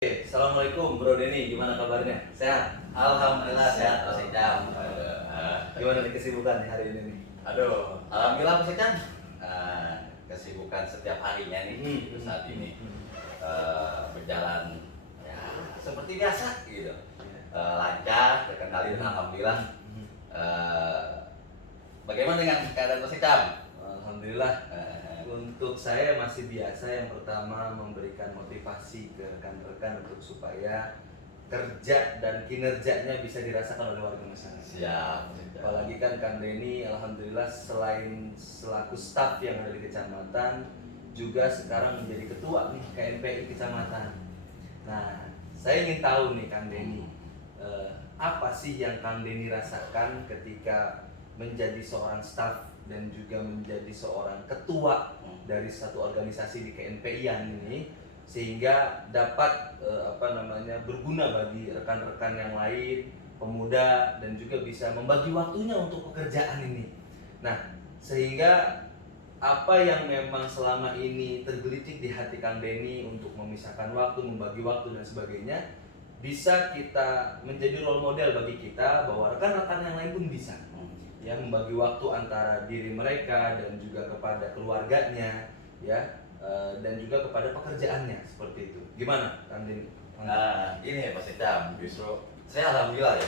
Assalamualaikum Bro Denny, gimana kabarnya? Sehat? Alhamdulillah sehat Pak Sekam. Gimana nih kesibukan hari ini nih? Alhamdulillah Pak Sekam. Kesibukan setiap harinya nih saat ini berjalan ya seperti biasa gitu. Lancar, terkendali dan alhamdulillah. Bagaimana dengan keadaan Pak Sekam? Alhamdulillah. Untuk saya masih biasa. Yang pertama memberikan motivasi ke rekan-rekan untuk supaya kerja dan kinerjanya bisa dirasakan oleh warga masyarakat. Siap. Apalagi kan Kang Denny, alhamdulillah selain selaku staf yang ada di kecamatan, juga sekarang menjadi ketua nih KNPI kecamatan. Nah, saya ingin tahu nih Kang Denny, apa sih yang Kang Denny rasakan ketika menjadi seorang staf dan juga menjadi seorang ketua dari satu organisasi di KNPI-an ini, sehingga dapat berguna bagi rekan-rekan yang lain, pemuda, dan juga bisa membagi waktunya untuk pekerjaan ini. Nah, sehingga apa yang memang selama ini tergelitik di hati Kang Denny untuk memisahkan waktu, membagi waktu dan sebagainya, bisa kita menjadi role model bagi kita bahwa rekan-rekan yang lain pun bisa ya membagi waktu antara diri mereka dan juga kepada keluarganya ya, dan juga kepada pekerjaannya, seperti itu. Gimana Kang Denny? Ini Pak Sekam, justru saya alhamdulillah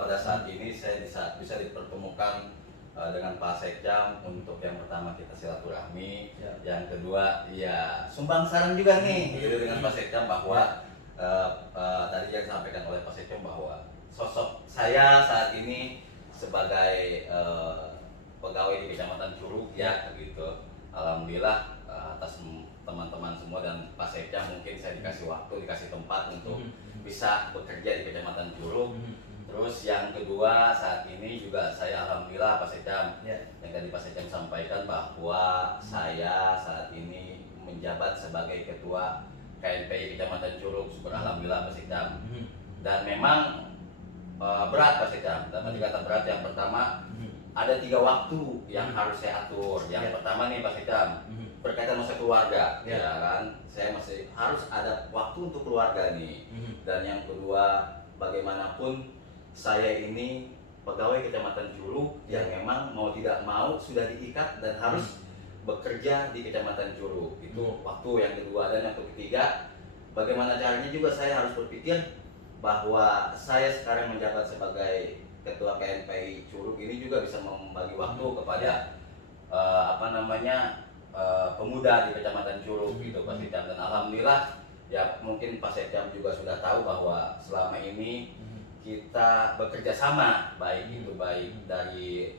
pada saat ini saya bisa dipertemukan dengan Pak Sekam untuk yang pertama kita silaturahmi, yang kedua ya sumbang saran juga nih gitu dengan Pak Sekam bahwa tadi yang disampaikan oleh Pak Sekam bahwa sosok saya saat ini sebagai pegawai di Kecamatan Curug ya gitu. Alhamdulillah atas teman-teman semua dan Pak Sekam mungkin saya dikasih waktu, dikasih tempat untuk bisa bekerja di Kecamatan Curug. Terus yang kedua saat ini juga saya alhamdulillah Pak Sekam yang tadi Pak Sekam sampaikan bahwa saya saat ini menjabat sebagai ketua KNPI Kecamatan Curug. Alhamdulillah Pak Sekam. Dan memang berat Pak Sekam. Dan kata berat yang pertama ada 3 waktu yang harus saya atur. Yang pertama nih Pak Sekam berkaitan masa keluarga, ya kan. Saya masih harus ada waktu untuk keluarga nih. Dan yang kedua, bagaimanapun saya ini pegawai Kecamatan Curug yang memang mau tidak mau sudah diikat dan harus bekerja di Kecamatan Curug. Itu waktu yang kedua. Dan yang ketiga, bagaimana caranya juga saya harus berpikir bahwa saya sekarang menjabat sebagai ketua KNPI Curug ini juga bisa membagi waktu kepada pemuda di Kecamatan Curug gitu Pak Sekam. Dan alhamdulillah ya mungkin Pak Sekam juga sudah tahu bahwa selama ini kita bekerja sama, baik itu dari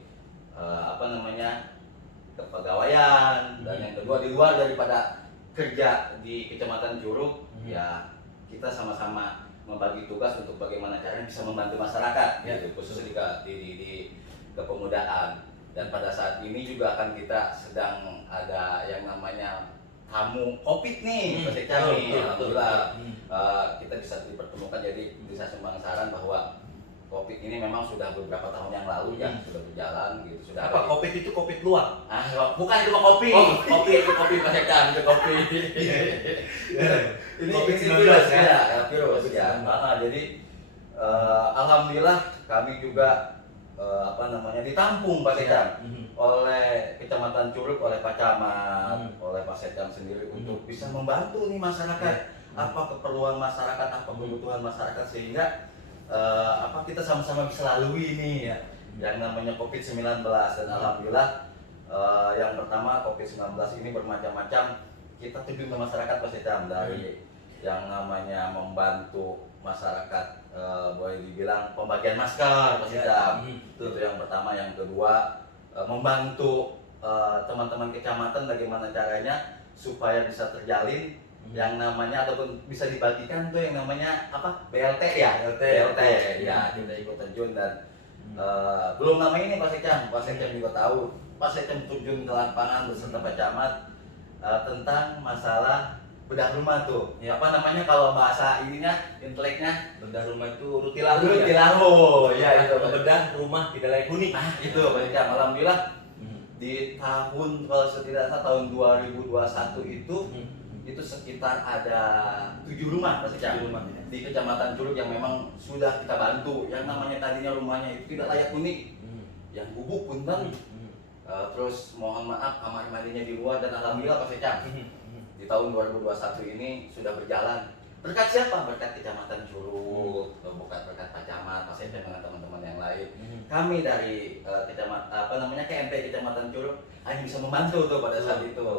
kepegawaian, dan yang kedua di luar daripada kerja di Kecamatan Curug ya kita sama-sama membagi tugas untuk bagaimana caranya bisa membantu masyarakat gitu, khususnya di kepemudaan. Dan pada saat ini juga kan kita sedang ada yang namanya tamu COVID nih Pak Sekam nih. Alhamdulillah kita bisa dipertemukan, jadi bisa sumbang saran bahwa COVID ini memang sudah beberapa tahun yang lalu ya sudah berjalan gitu. Sudah Apa COVID itu COVID luar? Bukan itu kopi. Kopi itu kopi Pak Sekam, itu kopi. Ini COVID-19 ya, virus ya. Jadi alhamdulillah kami juga ditampung Pak Sekam oleh Kecamatan Curug, oleh Pak Camat, oleh Pak Sekam sendiri untuk bisa membantu nih masyarakat, apa keperluan masyarakat, apa kebutuhan masyarakat, sehingga kita sama-sama bisa lalui nih ya yang namanya COVID-19. Dan alhamdulillah yang pertama COVID-19 ini bermacam-macam. Kita terjun ke masyarakat Pak Sekam, dari yang namanya membantu masyarakat, boleh dibilang pembagian masker Pak Sekam. Itu yang pertama. Yang kedua membantu teman-teman kecamatan bagaimana caranya supaya bisa terjalin yang namanya ataupun bisa dibagikan tuh yang namanya BLT ya. BLT ya, kita ikut terjun. Dan belum lama ini Pak Sekam juga tahu, Pak Sekam terjun ke lapangan beserta Pak Camat tentang masalah bedah rumah tuh. Kalau bahasa inteleknya Bedah rumah itu rutilahu. Ya itu bedah rumah tidak layak huni. Itu Pak Sekam. Alhamdulillah di tahun, kalau setidaknya tahun 2021 itu itu sekitar ada 7 rumah Pak Secam 7 rumah, ya. di Kecamatan Curug yang memang sudah kita bantu. Yang namanya tadinya rumahnya itu tidak layak huni, yang gubuk punten, terus mohon maaf kamar mandinya di luar, dan alhamdulillah Pak Secam di tahun 2021 ini sudah berjalan. Berkat siapa? Berkat Kecamatan Curug, berkat Pak Camat, Pak Secam dengan teman-teman yang lain. Kami dari KMP Kecamatan Curug hanya bisa membantu tuh pada saat itu.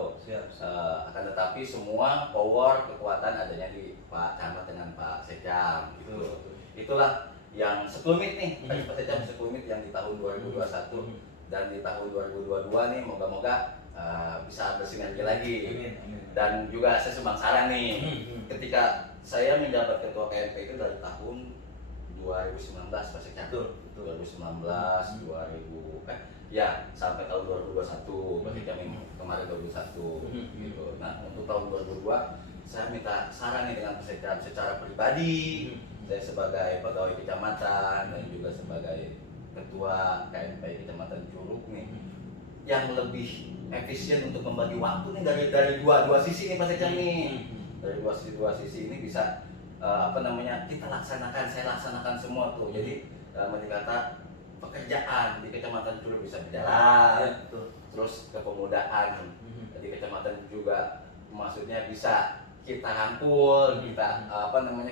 Akan tetapi semua power kekuatan adanya di Pak Camat dengan Pak Secam gitu. Itulah yang sekelumit nih, Pak Secam sekelumit yang di tahun 2021 dan di tahun 2022 nih moga-moga bisa bersinergi lagi. Dan juga saya sumbang saran nih, ketika saya menjabat ketua KMP itu dari tahun 2019 Pak Secam. 2019, 2000 ya sampai tahun 2021 Pak Secam ini kemarin 2021 gitu. Nah, untuk tahun 2022 saya minta saran nih dengan Pak Secam secara pribadi. Saya sebagai pegawai kecamatan dan juga sebagai ketua KMP Kecamatan Curug nih yang lebih efisien untuk membagi waktu nih dari dua sisi nih Pak Secam nih. Dari dua sisi ini bisa kita laksanakan, saya laksanakan semua tuh. Jadi kata pekerjaan di Kecamatan Curug bisa berjalan, terus kepemudaan di Kecamatan juga maksudnya bisa kita rangkul, kita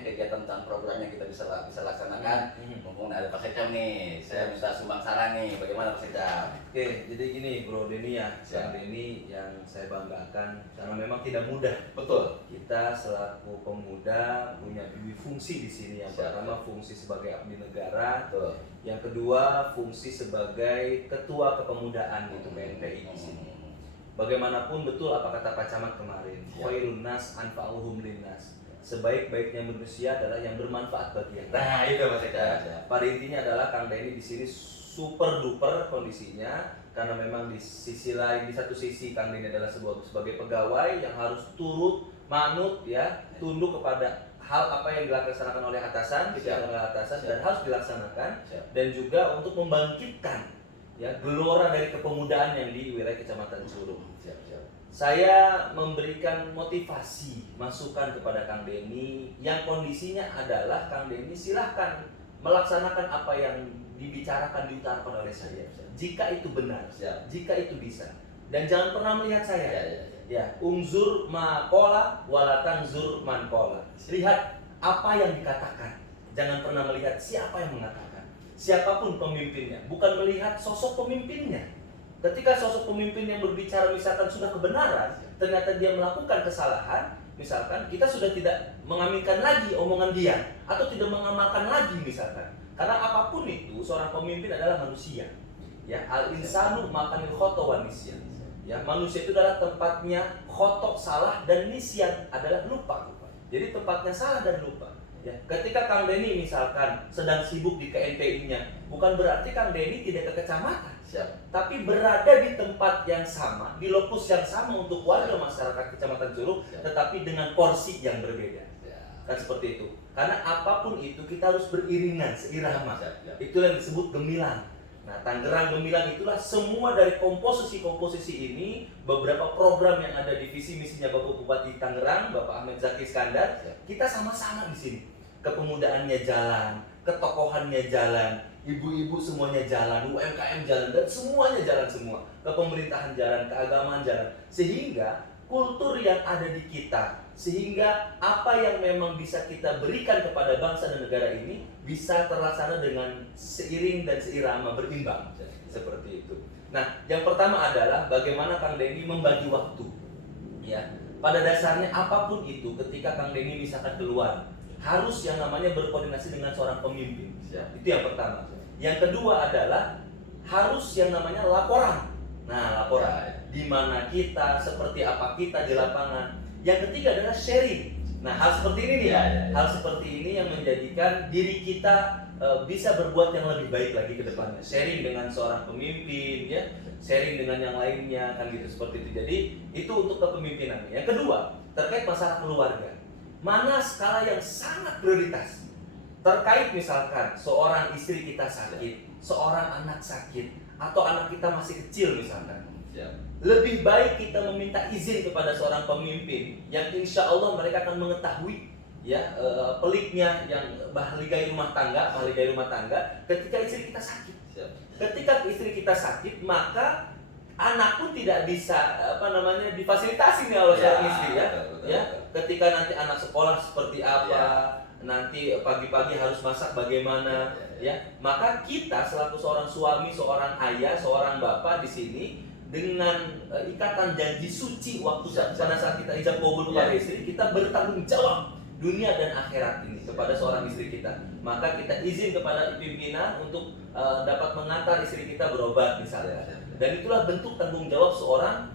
kegiatan tentang programnya kita bisa laksanakan. Mumpung ada Pak Secam nih, saya minta sumbang saran nih, bagaimana Pak Secam? Oke, jadi gini Bro Denny ya, Bang Denny yang saya banggakan karena memang tidak mudah. Betul. Kita selaku pemuda punya dua fungsi di sini. Yang pertama fungsi sebagai abdi negara, Betul. Yang kedua fungsi sebagai ketua kepemudaan gitu KMPI di sini. Bagaimanapun betul apa kata Pak Camat kemarin, khairun nas anfa'uhum linnas. Sebaik-baiknya manusia adalah yang bermanfaat bagi yang lain. Nah, itu Mas Secam. Pada intinya adalah Kang Denny di sini super duper kondisinya karena memang di sisi lain, di satu sisi Kang Denny adalah sebagai pegawai yang harus turut manut ya, tunduk kepada hal apa yang dilaksanakan oleh atasan, dan harus dilaksanakan, dan juga untuk membangkitkan ya gelora dari kepemudaan yang di wilayah Kecamatan Curug. Saya memberikan motivasi, masukan kepada Kang Denny yang kondisinya adalah Kang Denny silahkan melaksanakan apa yang dibicarakan, diutarakan oleh saya. Jika itu benar, jika itu bisa, dan jangan pernah melihat saya. Ya, unzur ma qala wala tanzur man qala. Lihat apa yang dikatakan, jangan pernah melihat siapa yang mengatakan. Siapapun pemimpinnya, bukan melihat sosok pemimpinnya. Ketika sosok pemimpin yang berbicara misalkan sudah kebenaran, ternyata dia melakukan kesalahan, misalkan kita sudah tidak mengaminkan lagi omongan dia atau tidak mengamalkan lagi misalkan. Karena apapun itu, seorang pemimpin adalah manusia. Ya, al-insanu makanil khoto wa nisyan. Ya, manusia itu adalah tempatnya khotok salah dan nisyan adalah lupa. Jadi tempatnya salah dan lupa. Ya, ketika Kang Denny misalkan sedang sibuk di KMPI-nya, bukan berarti Kang Denny tidak ke kecamatan, tapi berada di tempat yang sama, di lokus yang sama untuk warga masyarakat Kecamatan Curug, tetapi dengan porsi yang berbeda. Kan seperti itu. Karena apapun itu kita harus beriringan, seirama. Itulah yang disebut gemilang. Nah, Tangerang Gemilang itulah semua dari komposisi ini, beberapa program yang ada di visi misinya Bapak Bupati Tangerang, Bapak Ahmed Zaki Iskandar, kita sama-sama di sini. Kepemudaannya jalan, ketokohannya jalan, ibu-ibu semuanya jalan, UMKM jalan, dan semuanya jalan semua. Kepemerintahan jalan, keagamaan jalan, sehingga kultur yang ada di kita, sehingga apa yang memang bisa kita berikan kepada bangsa dan negara ini bisa terlaksana dengan seiring dan seirama, berimbang, seperti itu. Nah, yang pertama adalah bagaimana Kang Denny membagi waktu. Ya, pada dasarnya apapun itu, ketika Kang Denny misalkan keluar, harus yang namanya berkoordinasi dengan seorang pemimpin. Itu yang pertama. Yang kedua adalah harus yang namanya laporan. Nah, laporan di mana kita, seperti apa kita di lapangan. Yang ketiga adalah sharing. Nah, hal seperti ini nih, hal seperti ini yang menjadikan diri kita bisa berbuat yang lebih baik lagi ke depannya. Sharing dengan seorang pemimpin, ya, sharing dengan yang lainnya, kan gitu seperti itu. Jadi itu untuk kepemimpinan. Yang kedua terkait masalah keluarga. Mana skala yang sangat prioritas? Terkait misalkan seorang istri kita sakit, seorang anak sakit, atau anak kita masih kecil misalkan. lebih baik kita meminta izin kepada seorang pemimpin yang insya Allah mereka akan mengetahui ya peliknya yang bahligai rumah tangga ketika istri kita sakit. Ketika istri kita sakit, maka anak pun tidak bisa difasilitasi nih oleh seorang istri ya. Ya, ketika nanti anak sekolah seperti apa, nanti pagi-pagi harus masak bagaimana ya. Maka kita selaku seorang suami, seorang ayah, seorang bapak di sini dengan ikatan janji suci waktu pada saat kita ijab kabul kepada istri, kita bertanggung jawab dunia dan akhirat ini kepada seorang istri kita. Maka kita izin kepada pimpinan untuk dapat mengantar istri kita berobat misalnya. Dan itulah bentuk tanggung jawab seorang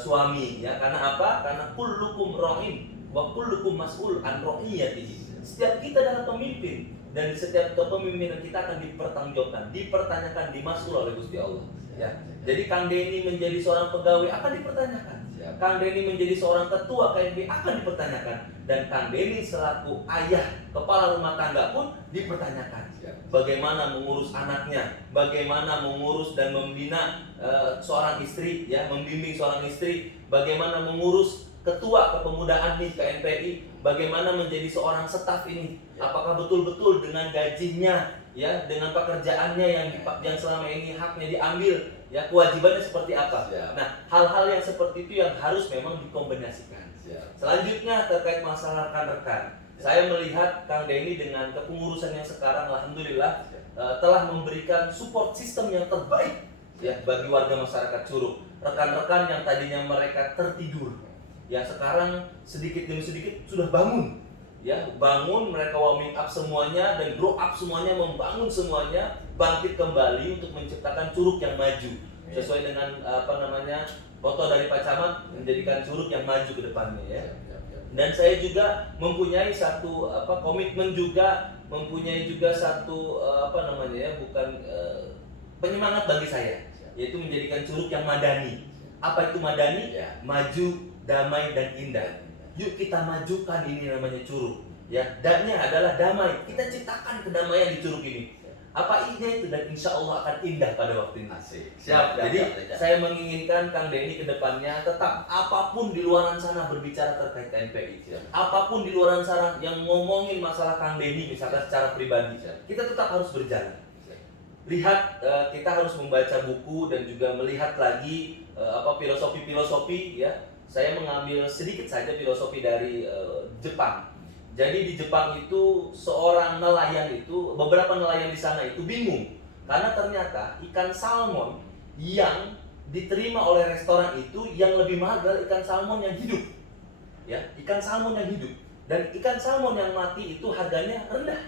suami ya. Karena apa? Karena kullukum ra'in wa kullukum mas'ul an ra'iyatihi. Setiap kita adalah pemimpin dan di setiap kepemimpinan kita akan dipertanggungjawabkan, dipertanyakan, dimas'ul oleh Gusti Allah ya. Jadi Kang Denny menjadi seorang pegawai akan dipertanyakan. Kang Denny menjadi seorang ketua KNP akan dipertanyakan, dan Kang Denny selaku ayah kepala rumah tangga pun dipertanyakan. Bagaimana mengurus anaknya, bagaimana mengurus dan membina seorang istri, ya, membimbing seorang istri, bagaimana mengurus ketua kepemudaan di KNPI, bagaimana menjadi seorang staf ini, apakah betul-betul dengan gajinya, ya, dengan pekerjaannya yang selama ini haknya diambil, ya, kewajibannya seperti apa. Nah, hal-hal yang seperti itu yang harus memang dikombinasikan. Selanjutnya terkait masalah rekan-rekan, saya melihat Kang Denny dengan kepengurusan yang sekarang, alhamdulillah telah memberikan support system yang terbaik ya bagi warga masyarakat Curug. Rekan-rekan yang tadinya mereka tertidur, ya sekarang sedikit demi sedikit sudah bangun. Ya, bangun, mereka warming up semuanya dan grow up semuanya, membangun semuanya, bangkit kembali untuk menciptakan Curug yang maju sesuai dengan foto dari Pak Camat, menjadikan Curug yang maju ke depannya ya. Dan saya juga mempunyai satu komitmen juga, mempunyai juga satu penyemangat bagi saya, yaitu menjadikan Curug yang madani. Apa itu madani? Maju, damai dan indah. Yuk kita majukan ini namanya Curug. Ya, dan-nya adalah damai. Kita ciptakan kedamaian di Curug ini. Apa ini itu, dan insya Allah akan indah pada waktu ini. Siap. Jadi saya menginginkan Kang Denny ke depannya tetap apapun di luaran sana berbicara terkait KNPI. Apapun di luaran sana yang ngomongin masalah Kang Denny misalkan secara pribadi, kita tetap harus berjalan. Lihat, kita harus membaca buku dan juga melihat lagi filosofi ya. Saya mengambil sedikit saja filosofi dari Jepang. Jadi di Jepang itu seorang nelayan itu, beberapa nelayan di sana itu bingung karena ternyata ikan salmon yang diterima oleh restoran itu yang lebih mahal adalah ikan salmon yang hidup. Ya, ikan salmon yang hidup, dan ikan salmon yang mati itu harganya rendah.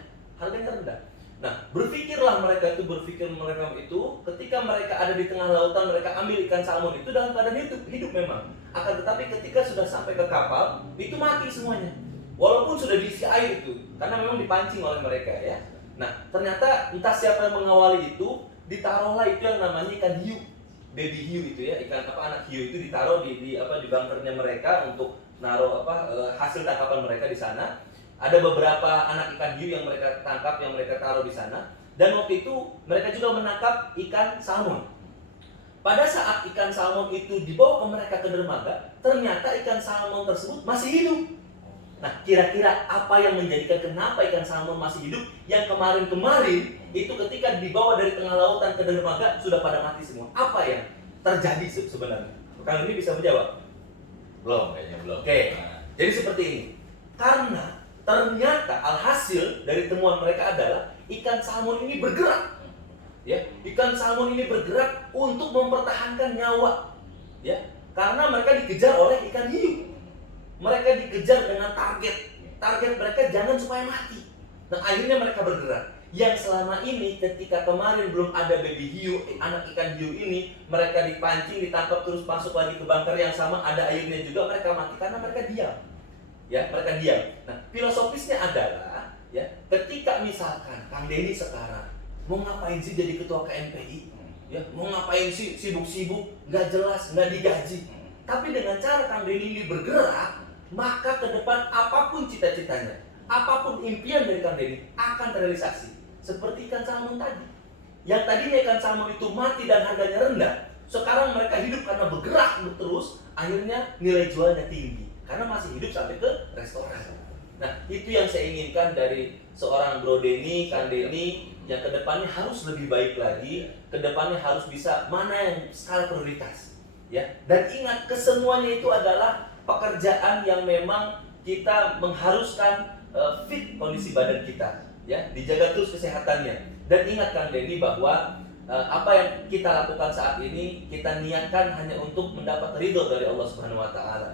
Nah, berpikirlah mereka itu ketika mereka ada di tengah lautan, mereka ambil ikan salmon itu dalam keadaan hidup memang. Akan tetapi ketika sudah sampai ke kapal, itu mati semuanya. Walaupun sudah diisi air itu, karena memang dipancing oleh mereka ya. Nah, ternyata entah siapa yang mengawali itu, ditaruhlah itu yang namanya ikan hiu, baby hiu itu ya, anak hiu itu ditaruh di bunkernya mereka untuk naruh hasil tangkapan mereka di sana. Ada beberapa anak ikan hiu yang mereka tangkap, yang mereka taruh di sana. Dan waktu itu mereka juga menangkap ikan salmon. Pada saat ikan salmon itu dibawa ke mereka ke dermaga, ternyata ikan salmon tersebut masih hidup. Nah, kira-kira apa yang menjadikan kenapa ikan salmon masih hidup yang kemarin itu ketika dibawa dari tengah lautan ke dermaga sudah pada mati semua? Apa yang terjadi sebenarnya? Kang ini bisa menjawab? Kayaknya belum. Oke. Jadi seperti ini. Karena ternyata alhasil dari temuan mereka adalah ikan salmon ini bergerak. Ya, ikan salmon ini bergerak untuk mempertahankan nyawa. Ya, karena mereka dikejar oleh ikan hiu. Mereka dikejar dengan target mereka jangan supaya mati. Nah, akhirnya mereka bergerak. Yang selama ini ketika kemarin belum ada baby hiu, anak ikan hiu ini, mereka dipancing, ditangkap terus masuk lagi ke bunker yang sama, ada airnya juga, mereka mati karena mereka diam. Ya, mereka diam. Nah, filosofisnya adalah ya, ketika misalkan Kang Denny sekarang mau ngapain sih jadi ketua KNPI? Ya, mau ngapain sih sibuk-sibuk, nggak jelas, nggak digaji. Tapi dengan cara Kang Denny ini bergerak, maka ke depan apapun cita-citanya, apapun impian dari Kang Denny akan terrealisasi. Seperti ikan salmon tadi. Yang tadinya ikan salmon itu mati dan harganya rendah, Sekarang mereka hidup karena bergerak terus, akhirnya nilai jualnya tinggi karena masih hidup sampai ke restoran. Nah, itu yang saya inginkan dari seorang Bro Denny, Kang Denny, yang kedepannya harus lebih baik lagi, kedepannya harus bisa mana yang skala prioritas, ya. Dan ingat, kesemuanya itu adalah pekerjaan yang memang kita mengharuskan fit kondisi badan kita, ya, dijaga terus kesehatannya. Dan ingat Kang Denny bahwa apa yang kita lakukan saat ini kita niatkan hanya untuk mendapat ridho dari Allah Subhanahu Wa Taala.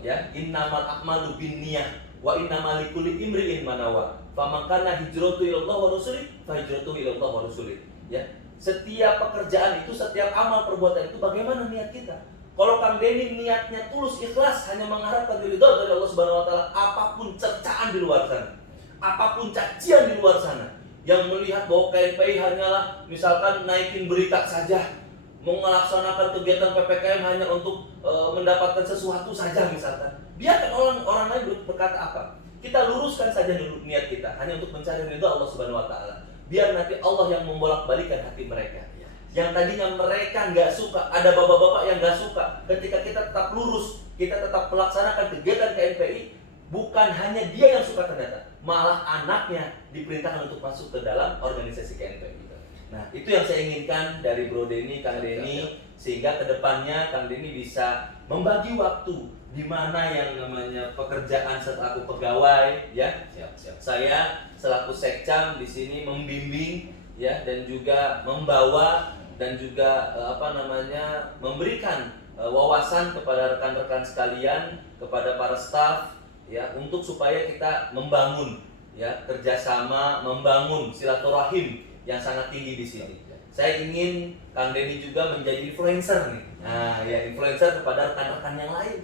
Ya, innamal a'malu binniyah wa innamal likulli imri'in ma nawa. Faman kana hijratu ilallah wa rasulih fa hijratuhu ilallah wa rasulih. Ya, setiap pekerjaan itu, setiap amal perbuatan itu bagaimana niat kita. Kalau Kang Denny niatnya tulus, ikhlas, hanya mengharapkan ridho dari Allah Subhanahu Wa Taala, apapun cercaan di luar sana, apapun cacian di luar sana, yang melihat bahwa KNPI hanyalah misalkan naikin berita saja, melaksanakan kegiatan PPKM hanya untuk mendapatkan sesuatu saja misalkan, biarkan orang lain berkata apa, kita luruskan saja dulu niat kita hanya untuk mencari ridha Allah Subhanahu Wa Taala. Biar nanti Allah yang membolak-balikan hati mereka. Yang tadinya mereka nggak suka, ada bapak-bapak yang nggak suka ketika kita tetap lurus, kita tetap melaksanakan kegiatan KNPI. Bukan hanya dia yang suka ternyata, malah anaknya diperintahkan untuk masuk ke dalam organisasi KNPI. Nah, itu yang saya inginkan dari Bro Denny, Kang Denny, sehingga kedepannya Kang Denny bisa membagi waktu di mana yang namanya pekerjaan selaku pegawai, ya. Saya selaku sekcam di sini membimbing, ya, dan juga membawa dan juga memberikan wawasan kepada rekan-rekan sekalian, kepada para staf, ya, untuk supaya kita membangun, ya, kerjasama, membangun silaturahim yang sangat tinggi di sini. Saya ingin Kang Denny juga menjadi influencer nih. Nah, ya, influencer kepada rekan-rekan yang lain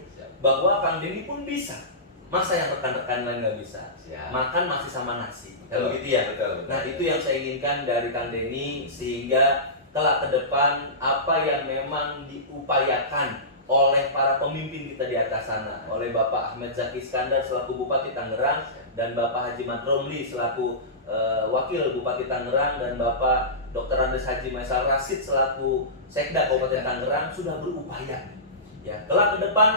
bahwa Kang Denny pun bisa. Masa yang rekan-rekan lain nggak bisa? Makan masih sama nasi. Kalau gitu ya. Nah, itu yang saya inginkan dari Kang Denny, sehingga kelak ke depan apa yang memang diupayakan oleh para pemimpin kita di atas sana, oleh Bapak Ahmed Zaki Iskandar selaku Bupati Tangerang, dan Bapak Haji Mat Romli selaku Wakil Bupati Tangerang, dan Bapak Dr. Andes Haji Maisal Rasid selaku Sekda Kabupaten Tangerang sudah berupaya. Ya, kelak ke depan,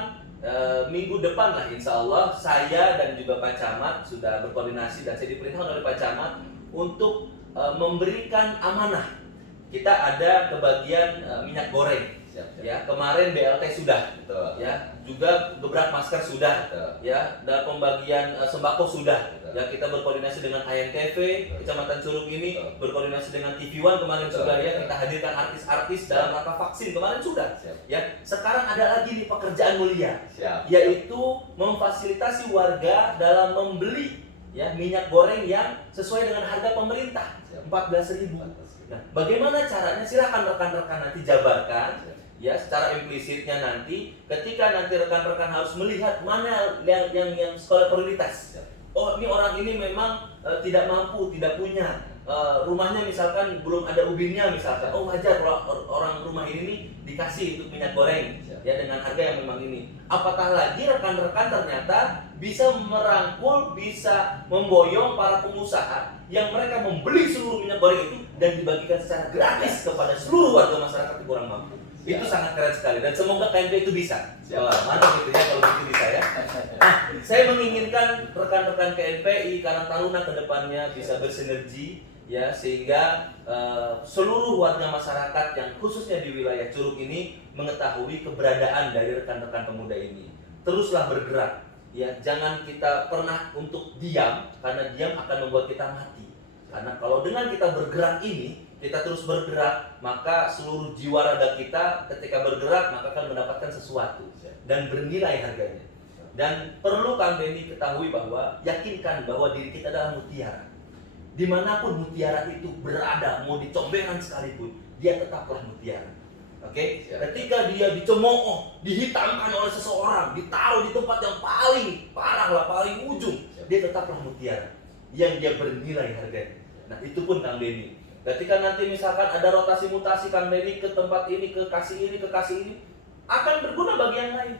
minggu depan lah insya Allah, saya dan juga Pak Camat sudah berkoordinasi dan saya diperintahkan oleh Pak Camat untuk memberikan amanah. Kita ada kebagian minyak goreng. Ya, kemarin BLT sudah, ya, juga gebrak masker sudah, ya, dan pembagian sembako sudah. Ya, kita berkoordinasi dengan ANTV Kecamatan Curug ini, berkoordinasi dengan TV One kemarin sudah, ya, kita hadirkan artis-artis dalam rangka vaksin kemarin sudah. Ya, sekarang ada lagi nih pekerjaan mulia, yaitu memfasilitasi warga dalam membeli, ya, minyak goreng yang sesuai dengan harga pemerintah 14.000. Nah, bagaimana caranya? Silakan rekan-rekan nanti jabarkan. Ya, secara implisitnya nanti ketika nanti rekan-rekan harus melihat mana yang skala prioritas. Oh, ini orang ini memang tidak mampu, tidak punya rumahnya misalkan belum ada ubinnya misalkan. Oh, wajar orang rumah ini nih dikasih untuk minyak goreng, ya, dengan harga yang memang ini. Apatah lagi rekan-rekan ternyata bisa merangkul, bisa memboyong para pengusaha yang mereka membeli seluruh minyak goreng itu dan dibagikan secara gratis kepada seluruh warga masyarakat yang kurang mampu. Itu sangat keren sekali, dan semoga KNPI itu bisa. Mantap gitu ya kalau begitu bisa, ya. Nah, saya menginginkan rekan-rekan KNPI Karang Taruna ke depannya bisa bersinergi, ya, sehingga seluruh warga masyarakat yang khususnya di wilayah Curug ini mengetahui keberadaan dari rekan-rekan pemuda ini. Teruslah bergerak, ya, jangan kita pernah untuk diam, karena diam akan membuat kita mati. Karena kalau dengan kita bergerak ini, kita terus bergerak, maka seluruh jiwa raga kita ketika bergerak maka akan mendapatkan sesuatu dan bernilai harganya. Dan perlu Kang Denny ketahui bahwa yakinkan bahwa diri kita adalah mutiara. Dimanapun mutiara itu berada, mau di comberan sekalipun, dia tetaplah mutiara. Oke? Ketika dia dicemooh, dihitamkan oleh seseorang, ditaruh di tempat yang paling parah lah, paling ujung, dia tetaplah mutiara yang dia bernilai harganya. Nah, itu pun Kang Denny. Ketika nanti misalkan ada rotasi mutasi Kang Denny ke tempat ini, ke kasih ini, akan berguna bagi yang lain.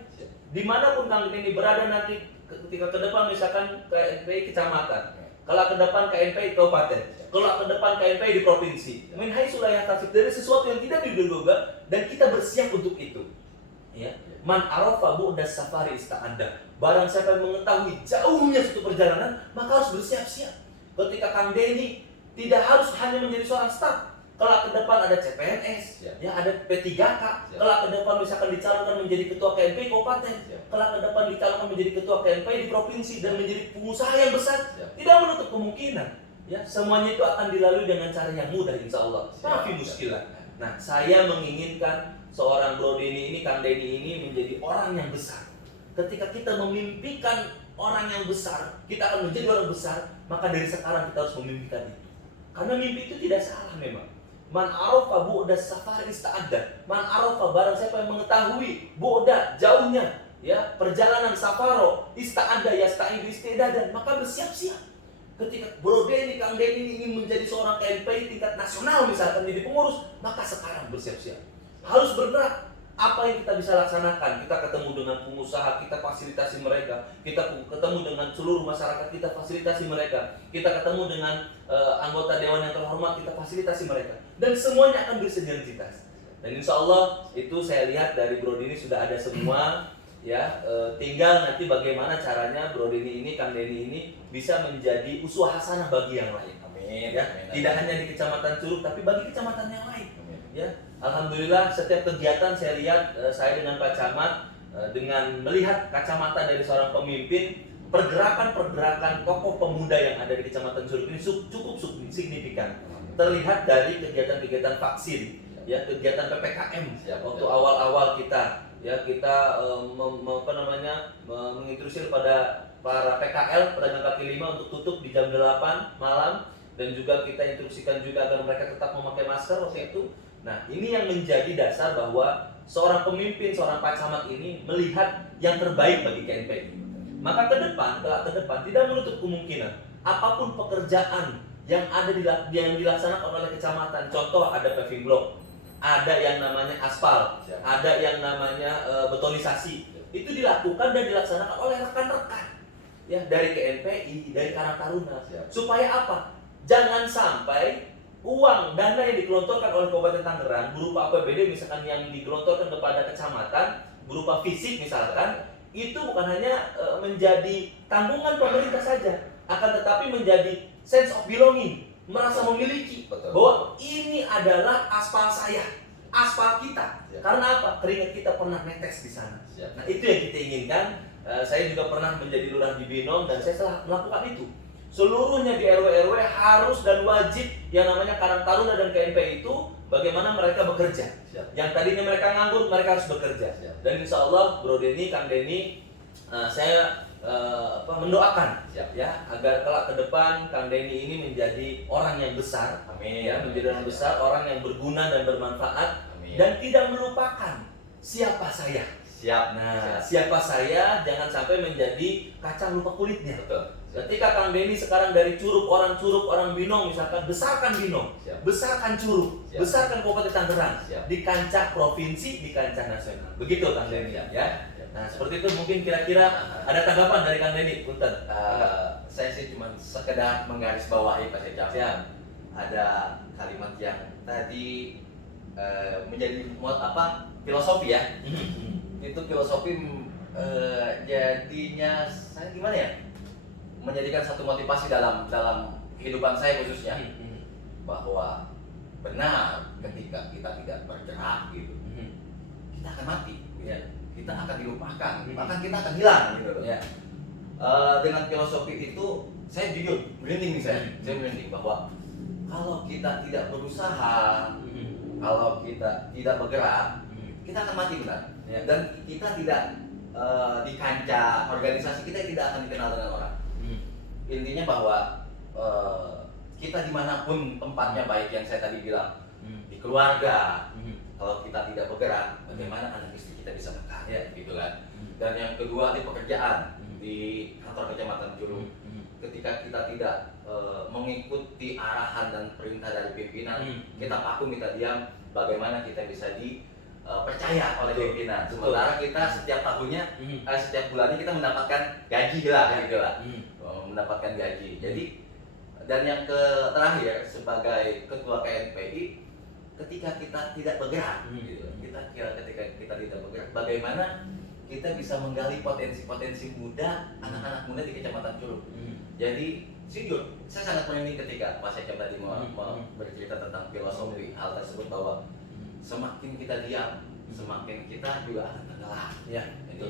Dimanapun Kang Denny berada nanti ketika ke depan misalkan KNPI kecamatan, kelak ke depan KNPI kabupaten, kelak ke depan KNPI di provinsi. Min haitsu la yahtasib, dari sesuatu yang tidak diduga dan kita bersiap untuk itu. Ya. Man arafa bu'das safari ista'adda. Barang siapa yang mengetahui jauhnya suatu perjalanan, maka harus bersiap-siap. Ketika Kang Denny tidak harus hanya menjadi seorang staf, kelak ke depan ada CPNS, ya ada P3K, kelak ke depan misalkan dicalonkan menjadi ketua KNPI kabupaten, kelak ke depan dicalonkan menjadi ketua KNPI di provinsi dan menjadi pengusaha yang besar, tidak menutup kemungkinan. Ya, semuanya itu akan dilalui dengan cara yang mudah insya Allah. Tapi muskilah. Nah, saya menginginkan seorang Bro Denny ini, Kang Denny ini menjadi orang yang besar. Ketika kita memimpikan orang yang besar, kita akan menjadi orang besar, maka dari sekarang kita harus memimpikan itu. Karena mimpi itu tidak salah memang. Man arafa bu'das safari ista'adda. Man arafa, barang siapa yang mengetahui bu'da, jauhnya, ya, perjalanan safaro, ista'adda yasta'idu istidadan, maka bersiap-siap. Ketika Bro Denny, Kang Denny ingin menjadi seorang KNPI tingkat nasional misalkan jadi pengurus, maka sekarang bersiap-siap. Harus bergerak. Apa yang kita bisa laksanakan? Kita ketemu dengan pengusaha, kita fasilitasi mereka. Kita ketemu dengan seluruh masyarakat, kita fasilitasi mereka. Kita ketemu dengan anggota dewan yang terhormat, kita fasilitasi mereka. Dan semuanya akan bersinergitas. Dan insya Allah itu saya lihat dari Bro Denny sudah ada semua. Ya, tinggal nanti bagaimana caranya Bro Denny ini, Kang Denny ini bisa menjadi uswah hasanah bagi yang lain. Amin. Ya, tidak hanya di Kecamatan Curug, tapi bagi kecamatan yang lain. Ya, alhamdulillah setiap kegiatan saya lihat, saya dengan Pak Camat, dengan melihat kacamata dari seorang pemimpin, pergerakan tokoh pemuda yang ada di Kecamatan Curug ini cukup signifikan. Terlihat dari kegiatan-kegiatan vaksin, ya, kegiatan PPKM waktu awal-awal kita. Ya, kita menginstruksi pada para PKL pedagang kaki lima untuk tutup di jam 8 malam, dan juga kita instruksikan juga agar mereka tetap memakai masker waktu itu. Nah, ini yang menjadi dasar bahwa seorang pemimpin, seorang Pak Camat ini melihat yang terbaik bagi KNPI. Maka ke depan tidak menutup kemungkinan apapun pekerjaan yang ada yang dilaksanakan oleh kecamatan. Contoh, ada paving block, ada yang namanya aspal, ada yang namanya betonisasi. Itu dilakukan dan dilaksanakan oleh rekan-rekan, ya, dari KNPI, dari Karang Taruna. Supaya apa? Jangan sampai uang dana yang digelontorkan oleh Kabupaten Tangerang berupa APBD misalkan yang digelontorkan kepada kecamatan berupa fisik misalkan, itu bukan hanya menjadi tanggungan pemerintah saja, akan tetapi menjadi sense of belonging, merasa memiliki. Betul. Bahwa ini adalah aspal saya, aspal kita. Karena apa? Keringat kita pernah netes di sana. Nah, itu yang kita inginkan. Saya juga pernah menjadi lurah di Binom dan saya telah melakukan itu. Seluruhnya di RW-RW harus dan wajib yang namanya Karang Taruna dan KNPI itu bagaimana mereka bekerja. Yang tadinya mereka nganggur, mereka harus bekerja. Dan insya Allah Bro Denny, Kang Denny, saya mendoakan ya agar kelak ke depan Kang Denny ini menjadi orang yang besar. Amin. Ya, menjadi orang besar, orang yang berguna dan bermanfaat. Amin. Dan tidak melupakan siapa saya. Siapa saya jangan sampai menjadi kacang lupa kulitnya. Betul. Ketika Kang Denny sekarang dari Curug, orang Binong misalkan, besarkan Binong, besarkan Curug, besarkan Kabupaten Tangerang di kancah provinsi, di kancah nasional. Begitu Kang Denny ya. Nah, seperti itu mungkin kira-kira ada tanggapan dari Kang Denny, punten. Saya sih cuma sekedar menggarisbawahi Pak Secam. Ada kalimat yang tadi menjadi filosofi ya. Itu filosofi jadinya saya gimana ya? Menjadikan satu motivasi dalam kehidupan saya khususnya, bahwa benar ketika kita tidak bergerak gitu, kita akan mati, kita akan dilupakan, bahkan kita akan hilang gitu. Dengan filosofi itu saya jujur merinding nih, saya merinding bahwa kalau kita tidak berusaha, kalau kita tidak bergerak, kita akan mati benar. Dan kita tidak di kancah organisasi kita tidak akan dikenal dengan orang. Intinya bahwa kita dimanapun tempatnya, baik yang saya tadi bilang di keluarga, kalau kita tidak bergerak, bagaimana anak istri kita bisa makan, gitu kan. Dan yang kedua di pekerjaan, di kantor kecamatan Curug, ketika kita tidak mengikuti arahan dan perintah dari pimpinan, kita vakum, kita diam, bagaimana kita bisa percaya oleh pimpinan. Sementara kita setiap tahunnya, setiap bulannya kita mendapatkan gaji lah, gitu lah. Mendapatkan gaji. Jadi Dan yang terakhir sebagai ketua KNPI, ketika kita tidak bergerak, gitu, ketika kita tidak bergerak, bagaimana kita bisa menggali potensi-potensi muda, anak-anak muda di Kecamatan Curug. Jadi jujur, saya sangat mengenai ketika Pak Sekam tadi bercerita tentang filosofi hal tersebut, bahwa semakin kita diam, semakin kita juga akan tenggelam. Ya. Jadi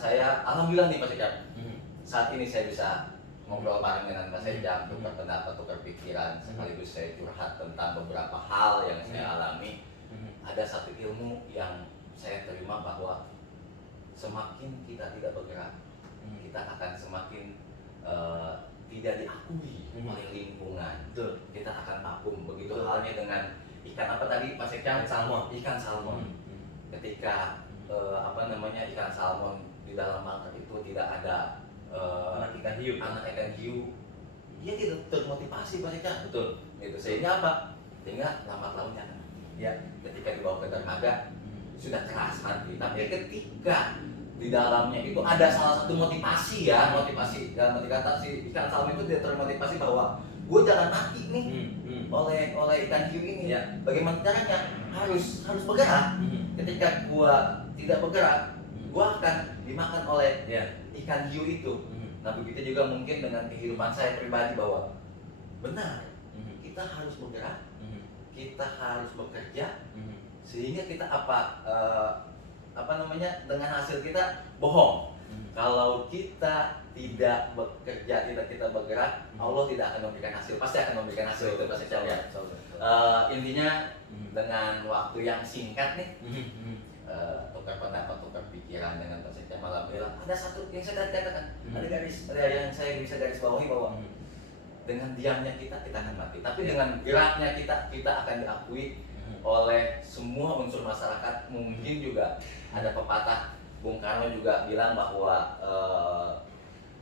saya alhamdulillah nih Pak Sekam, saat ini saya bisa ngobrol bareng dengan Pak Sekam, tukar pendapat, tukar pikiran, sekaligus saya curhat tentang beberapa hal yang saya alami. Ada satu ilmu yang saya terima, bahwa semakin kita tidak bergerak, kita akan semakin tidak diakui oleh lingkungan. Betul. Kita akan vakum. Begitu halnya dengan ikan apa tadi Pak Sekam? Salmon. Ikan salmon. Ketika ikan salmon di dalam market itu tidak ada Anak ikan hiu. Dia tidak termotivasi Pak Sekam. Betul. Gitu. Sehingga apa? Sehingga lambat launnya akan mati. Ya. Ketika dibawa ke dermaga sudah keras mati. Tapi ketika di dalamnya itu ada salah satu motivasi dalam arti kata si ikan salmon itu dia termotivasi bahwa gue jangan mati nih oleh ikan hiu ini. Ya. Bagaimana caranya? Harus bergerak. Ketika gue tidak bergerak, gue akan dimakan oleh ikan hiu itu. Nah begitu juga mungkin dengan kehidupan saya pribadi, bahwa benar kita harus bergerak, kita harus bekerja, sehingga kita dengan hasil kita bohong. Kalau kita tidak bekerja, tidak kita bergerak, Allah tidak akan memberikan hasil, pasti akan memberikan hasil. Itu Pak Sekam ya. Intinya dengan waktu yang singkat nih, tukar pendapat, tukar pikiran dengan Pak Sekam malam bilang, ada satu yang saya tadi katakan, ada yang saya bisa garis bawahi, bahwa dengan diamnya kita akan mati, tapi dengan geraknya kita akan diakui oleh semua unsur masyarakat. Mungkin juga ada pepatah, Bung Karno juga bilang bahwa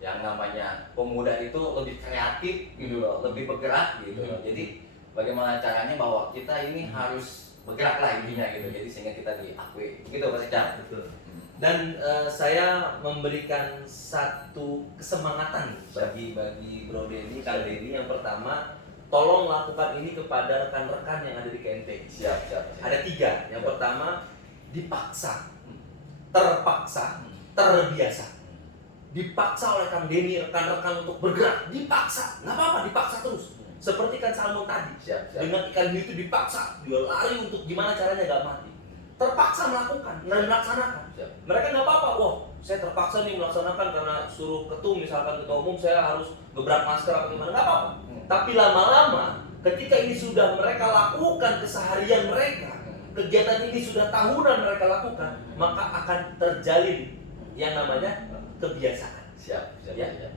yang namanya pemuda itu lebih kreatif gitu loh, lebih bergerak gitu loh. Jadi bagaimana caranya bahwa kita ini harus bergerak lah intinya gitu. Jadi sehingga kita diakui. Begitu Pak Sekam. Betul. Dan saya memberikan satu kesemangatan bagi Bro Denny, Kang Denny. Yang pertama, tolong lakukan ini kepada rekan-rekan yang ada di KNPI. Siap. Ada 3. Yang pertama, dipaksa, terpaksa, terbiasa. Dipaksa oleh Kang Denny, rekan-rekan untuk bergerak, dipaksa, nggak apa-apa, dipaksa terus. Seperti ikan salmon tadi, dengan ikan hiu itu dipaksa, dia lari untuk gimana caranya nggak mati. Terpaksa melakukan dan melaksanakan. Mereka nggak apa-apa, wah saya terpaksa nih melaksanakan karena suruh ketum, misalkan ketua umum saya harus gebrak masker atau gimana, nggak apa-apa. Tapi lama-lama ketika ini sudah mereka lakukan keseharian mereka, kegiatan ini sudah tahunan mereka lakukan, maka akan terjalin yang namanya kebiasaan. Siap.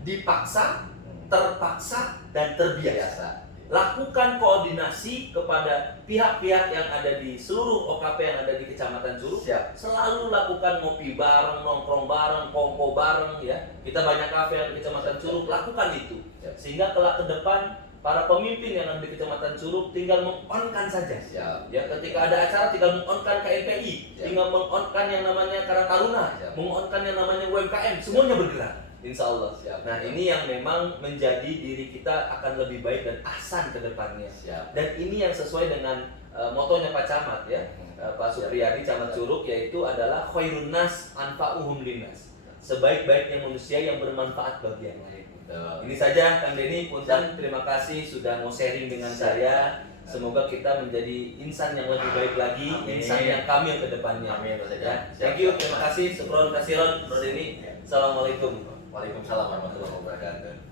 Dipaksa, terpaksa, dan terbiasa. Lakukan koordinasi kepada pihak-pihak yang ada di seluruh OKP yang ada di Kecamatan Curug. Selalu lakukan ngopi bareng, nongkrong bareng, kongko bareng ya. Kita banyak kafe yang di Kecamatan Curug, lakukan itu. Sehingga kelak ke depan para pemimpin yang ada di Kecamatan Curug tinggal meng-on-kan saja. Ya, ketika ada acara tinggal meng-on-kan KNPI, tinggal meng-on-kan yang namanya Karang Taruna, meng-on-kan yang namanya UMKM, semuanya bergerak. Insya Allah. Nah ini yang memang menjadi diri kita akan lebih baik dan ahsan ke depannya. Dan ini yang sesuai dengan motonya Pak Camat ya, Pak Supriyadi Camat Curug, yaitu adalah khairun nas anfa'uhum linnas. Sebaik-baiknya manusia yang bermanfaat bagi yang lain. Ini saja Kang Denny, Punten, terima kasih sudah mau sharing dengan saya. Semoga kita menjadi insan yang lebih baik lagi, insan yang kamil ke depannya. Amin. Ya. Thank you, terima kasih. Syukron kasiron Bro Denny. Assalamualaikum. Waalaikumsalam warahmatullahi wabarakatuh.